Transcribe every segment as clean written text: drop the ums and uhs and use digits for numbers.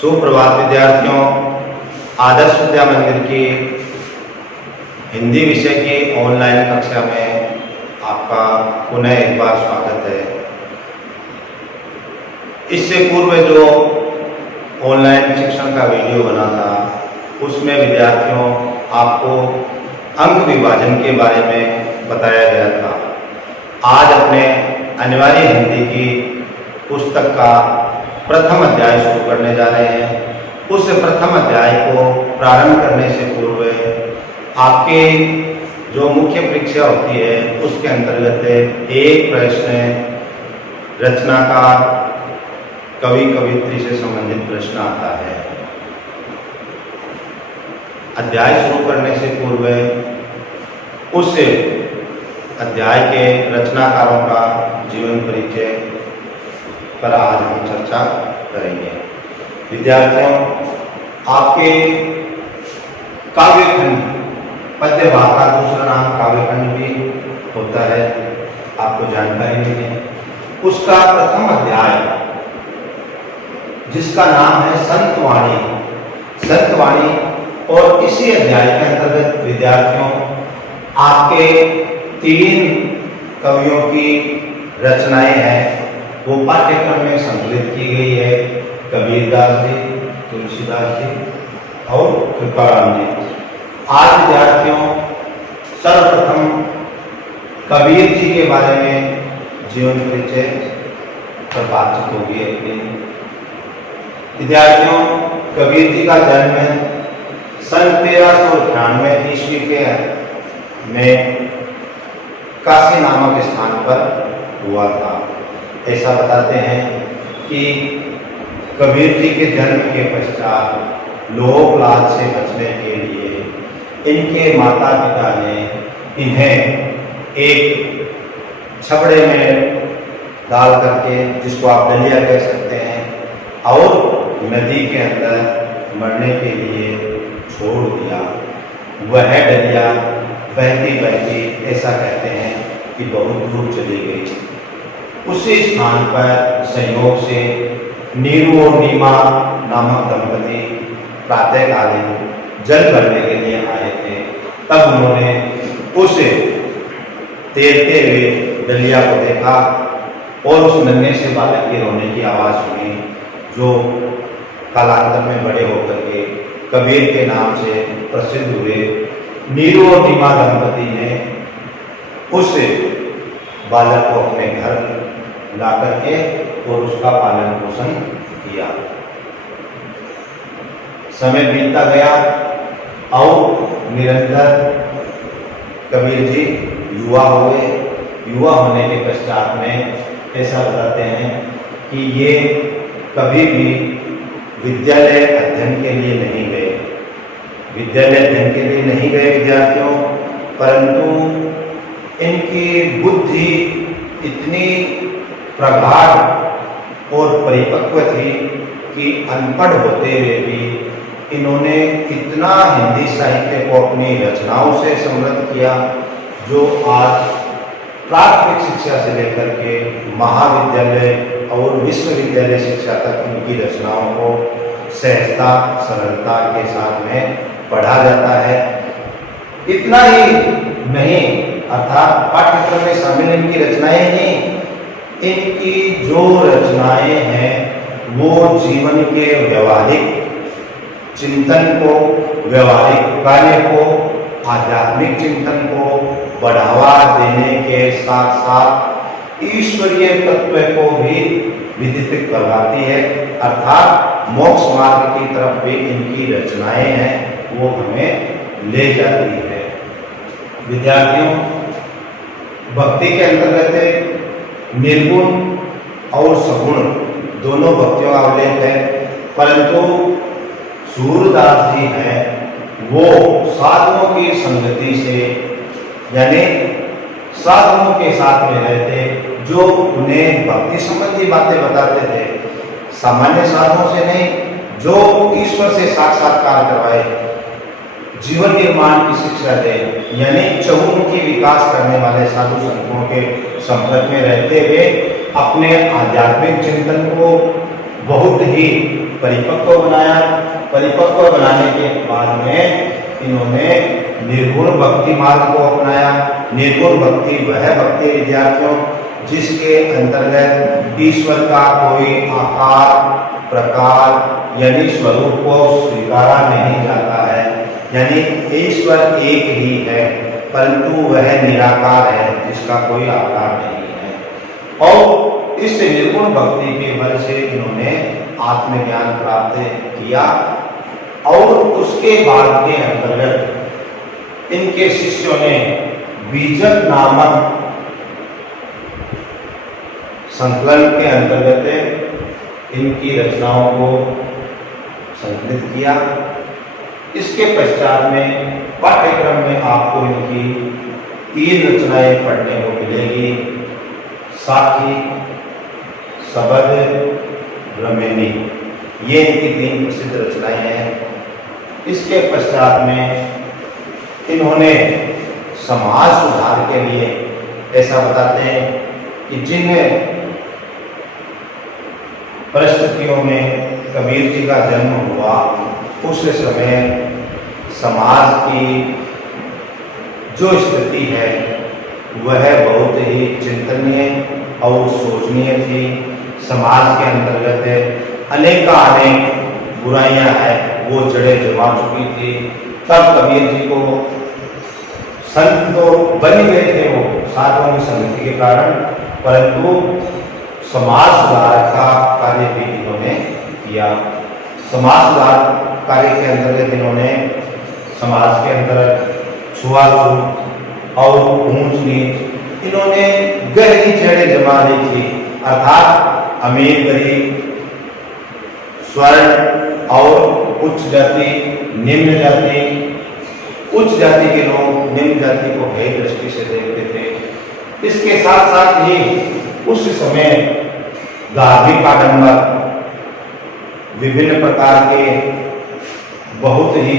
सुप्रभात विद्यार्थियों, आदर्श विद्या मंदिर की हिंदी विषय की ऑनलाइन कक्षा में आपका पुनः एक बार स्वागत है। इससे पूर्व जो ऑनलाइन शिक्षण का वीडियो बना था उसमें विद्यार्थियों आपको अंक विभाजन के बारे में बताया गया था। आज अपने अनिवार्य हिंदी की पुस्तक का प्रथम अध्याय शुरू करने जा रहे हैं। उस प्रथम अध्याय को प्रारंभ करने से पूर्व आपके जो मुख्य परीक्षा होती है उसके अंतर्गत एक प्रश्न रचनाकार कवि कवित्री से संबंधित प्रश्न आता है। अध्याय शुरू करने से पूर्व उस अध्याय के रचनाकारों का जीवन परिचय पर आज हम चर्चा करेंगे। विद्यार्थियों, आपके काव्यखंड पद्य भाग का दूसरा नाम काव्यखंड भी होता है, आपको जानकारी नहीं है। उसका प्रथम अध्याय जिसका नाम है संतवाणी, और इसी अध्याय के अंतर्गत विद्यार्थियों आपके 3 कवियों की रचनाएं हैं वो पाठ्यक्रम में संकलित की गई है। कबीरदास जी, तुलसीदास जी और कृपाराम जी। आज विद्यार्थियों सर्वप्रथम कबीर जी के बारे में जीवन परिचय पर बातचीत होगी अपनी। विद्यार्थियों, कबीर जी का जन्म सन 1398 ईस्वी के में काशी नामक स्थान पर हुआ था। ऐसा बताते हैं कि कबीर जी के जन्म के पश्चात लोक लाज से बचने के लिए इनके माता पिता ने इन्हें एक छबड़े में डाल करके, जिसको आप डलिया कह सकते हैं, और नदी के अंदर मरने के लिए छोड़ दिया। वह डलिया बहती बहती ऐसा कहते हैं कि बहुत दूर चली गई। उसी स्थान पर संयोग से नीरू और नीमा नामक दंपति प्रातःकालीन जल भरने के लिए आए थे। तब उन्होंने उस तैरते हुए डलिया को देखा और उस नन्हे से बालक के रोने की आवाज़ सुनी, जो कालांतर में बड़े होकर के कबीर के नाम से प्रसिद्ध हुए। नीरू और नीमा दंपति ने उस बालक को अपने घर ला करके और उसका पालन पोषण किया। समय बीतता गया और निरंतर कबीर जी युवा हुए। युवा होने के पश्चात में ऐसा बताते हैं कि ये कभी भी विद्यालय अध्ययन के लिए नहीं गए। विद्यालय अध्ययन के लिए नहीं गए विद्यार्थियों, परंतु इनकी बुद्धि इतनी प्रगाढ़ और परिपक्व थी कि अनपढ़ होते हुए भी इन्होंने इतना हिंदी साहित्य को अपनी रचनाओं से समृद्ध किया, जो आज प्राथमिक शिक्षा से लेकर के महाविद्यालय और विश्वविद्यालय शिक्षा तक उनकी रचनाओं को सहजता सरलता के साथ में पढ़ा जाता है। इतना ही नहीं, अर्थात पाठ्यक्रम में शामिल इनकी रचनाएं नहीं, इनकी जो रचनाएं हैं वो जीवन के व्यवहारिक चिंतन को, व्यवहारिक कार्य को, आध्यात्मिक चिंतन को बढ़ावा देने के साथ साथ ईश्वरीय तत्व को भी विदित करवाती है। अर्थात मोक्ष मार्ग की तरफ भी इनकी रचनाएं हैं वो हमें ले जाती है। विद्यार्थियों, भक्ति के अंतर्गत निर्गुण और सगुण दोनों भक्तियों का उल्लेख है, परंतु सूरदास जी हैं वो साधुओं की संगति से, यानी साधुओं के साथ में रहते, जो उन्हें भक्ति संबंधी बातें बताते थे। सामान्य साधुओं से नहीं, जो ईश्वर से साक्षात्कार करवाए, जीवन निर्माण की शिक्षा दे, यानी चहुमुखी विकास करने वाले साधु संतों के संपर्क में रहते हुए अपने आध्यात्मिक चिंतन को बहुत ही परिपक्व बनाया। परिपक्व बनाने के बाद में इन्होंने निर्गुण भक्ति मार्ग को अपनाया। निर्गुण भक्ति वह भक्ति विद्यार्थियों जिसके अंतर्गत ईश्वर का कोई आकार प्रकार यानी स्वरूप को स्वीकारा नहीं जाता है, यानी ईश्वर एक ही है परंतु वह निराकार है जिसका कोई आकार नहीं है। और इस निर्गुण भक्ति के बल से इन्होंने आत्मज्ञान प्राप्त किया और उसके बाद के अंतर्गत इनके शिष्यों ने बीजक नामक संकलन के अंतर्गत इनकी रचनाओं को संकलित किया। इसके पश्चात में पाठ्यक्रम में आपको इनकी 3 रचनाएं पढ़ने को मिलेगी, साखी, सबद, ब्रह्मणी। ये इनकी 3 प्रसिद्ध रचनाएं हैं। इसके पश्चात में इन्होंने समाज सुधार के लिए ऐसा बताते हैं कि जिन परिस्थितियों में कबीर जी का जन्म हुआ उस समय समाज की जो स्थिति है वह बहुत ही चिंतनीय और सोचनीय थी। समाज के अंतर्गत अनेक बुराइयां हैं वो जड़ें जमा चुकी थी। तब कबीर जी को संत तो बन गए थे वो साधुओं की संगति के कारण, परंतु समाज सुधार का कार्य भी इन्होंने किया। समाज सुधार कार्य के अंतर्गत इन्होंने समाज के अंदर छुआछूत और ऊंच नीच इन्होंने गहरी जड़ें जमा दी थी, अर्थात अमीर गरीब, स्वर्ण और उच्च जाति निम्न जाति, उच्च जाति के लोग निम्न जाति को भय दृष्टि से देखते थे। इसके साथ साथ ही उस समय धार्मिक आडंबर विभिन्न प्रकार के बहुत ही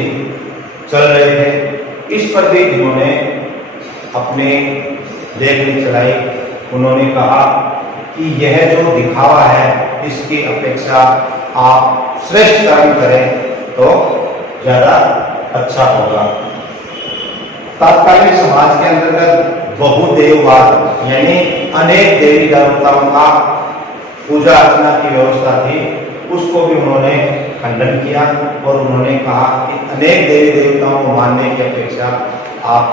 चल रहे थे। इस पर भी इन्होंने अपने लेखनी चलाई। उन्होंने कहा कि यह जो दिखावा है इसकी अपेक्षा आप श्रेष्ठ कर्म करें तो ज्यादा अच्छा होगा। तत्कालीन समाज के अंतर्गत बहुदेववाद यानी अनेक देवी देवताओं का पूजा अर्चना की व्यवस्था थी, उसको भी उन्होंने खंडन किया और उन्होंने कहा कि अनेक देवी देवताओं को मानने की अपेक्षा आप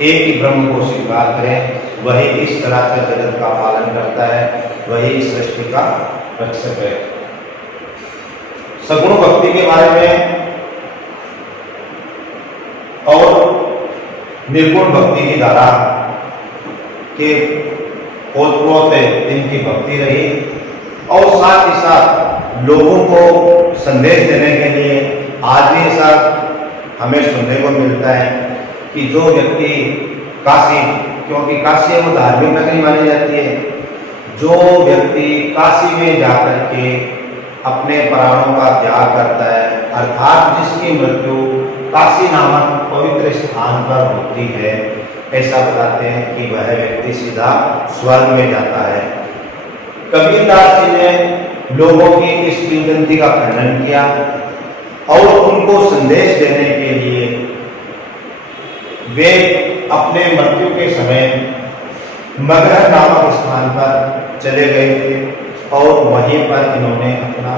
एक ही ब्रह्म को स्वीकार करें, वही इस चराचर जगत का पालन करता है, वही सृष्टि का रक्षक है। सगुण भक्ति के बारे में और निर्गुण भक्ति की धारा के ओतप्रोत इनकी भक्ति रही और साथ ही साथ लोगों को संदेश देने के लिए आज भी ऐसा हमें सुनने को मिलता है कि जो व्यक्ति काशी, क्योंकि काशी वो धार्मिक नगरी मानी जाती है, जो व्यक्ति काशी में जाकर के अपने प्राणों का त्याग करता है, अर्थात जिसकी मृत्यु काशी नामक पवित्र स्थान पर होती है, ऐसा बताते हैं कि वह व्यक्ति सीधा स्वर्ग में जाता है। कबीरदास जी ने लोगों की इस किंवदंती का खंडन किया और उनको संदेश देने के लिए वे अपने मृत्यु के समय मगहर नामक स्थान पर चले गए थे और वहीं पर इन्होंने अपना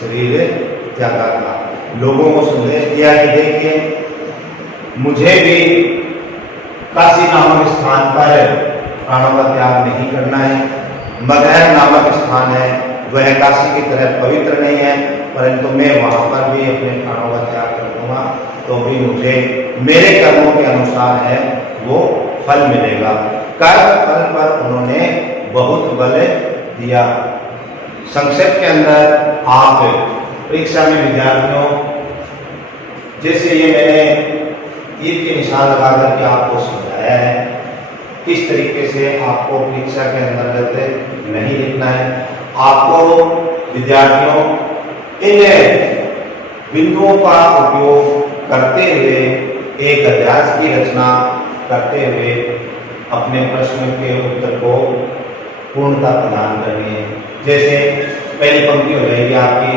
शरीर त्यागा था। लोगों को संदेश दिया कि देखिए मुझे भी काशी नामक स्थान पर प्राणों का त्याग नहीं करना है। मगहर नामक स्थान है, वह काशी की तरह पवित्र नहीं है, परंतु मैं वहां पर भी अपने प्राणों का त्याग कर दूंगा तो भी मुझे मेरे कर्मों के अनुसार है वो फल मिलेगा। कर्म फल पर उन्होंने बहुत बल दिया। संक्षेप के अंदर आप परीक्षा में विद्यार्थियों जैसे ये मैंने तीर के निशान लगा करके आपको समझाया है, किस तरीके से आपको परीक्षा के अंतर्गत नहीं लिखना है। आपको विद्यार्थियों इन बिंदुओं का उपयोग करते हुए एक अध्याय की रचना करते हुए अपने प्रश्न के उत्तर को पूर्णता प्रदान करनी है। जैसे पहली पंक्ति हो जाएगी आपकी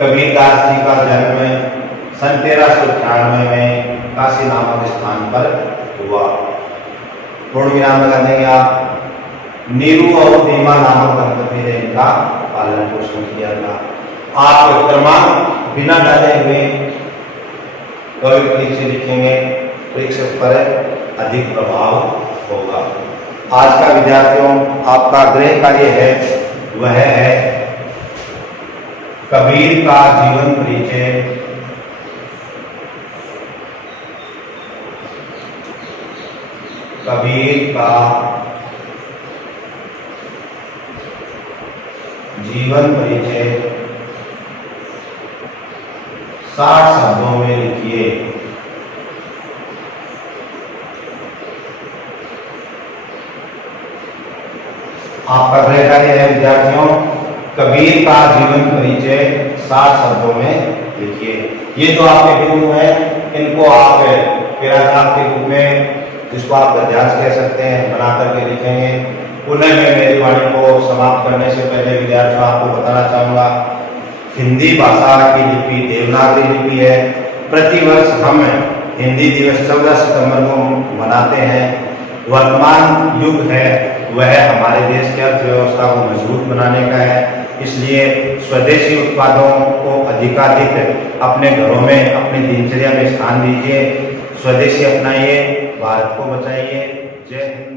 कबीरदास जी का जन्म सन 1398 में काशी नामक स्थान पर हुआ। पूर्ण विराम लगा देंगे आप। नीरू और दीमा नामक दंपति ने इनका पालन पोषण किया था। आप क्रमांक बिना डाले हुए कवि से लिखेंगे तो एक पर अधिक प्रभाव होगा। आज का विद्यार्थियों आपका गृह कार्य है वह है कबीर का जीवन परिचय, कबीर का जीवन परिचय 60 शब्दों में लिखिए। आपका गृह कार्य है विद्यार्थियों, कबीर का जीवन परिचय 60 शब्दों में लिखिए। ये जो आपके बिंदु हैं इनको आप पैराग्राफ के रूप में, जिसको आप गद्यांश कह सकते हैं, बना करके लिखेंगे। पुनः मैं मेरी वाणी को समाप्त करने से पहले विद्यार्थियों आपको बताना चाहूँगा, हिंदी भाषा की लिपि देवनागरी लिपि है। प्रतिवर्ष हम हिंदी दिवस 14 सितंबर को मनाते हैं। वर्तमान युग है वह हमारे देश की अर्थव्यवस्था को मजबूत बनाने का है, इसलिए स्वदेशी उत्पादों को अधिकाधिक अपने घरों में, अपनी दिनचर्या में स्थान दीजिए। स्वदेशी अपनाइए, भारत को बचाइए। जय हिंद।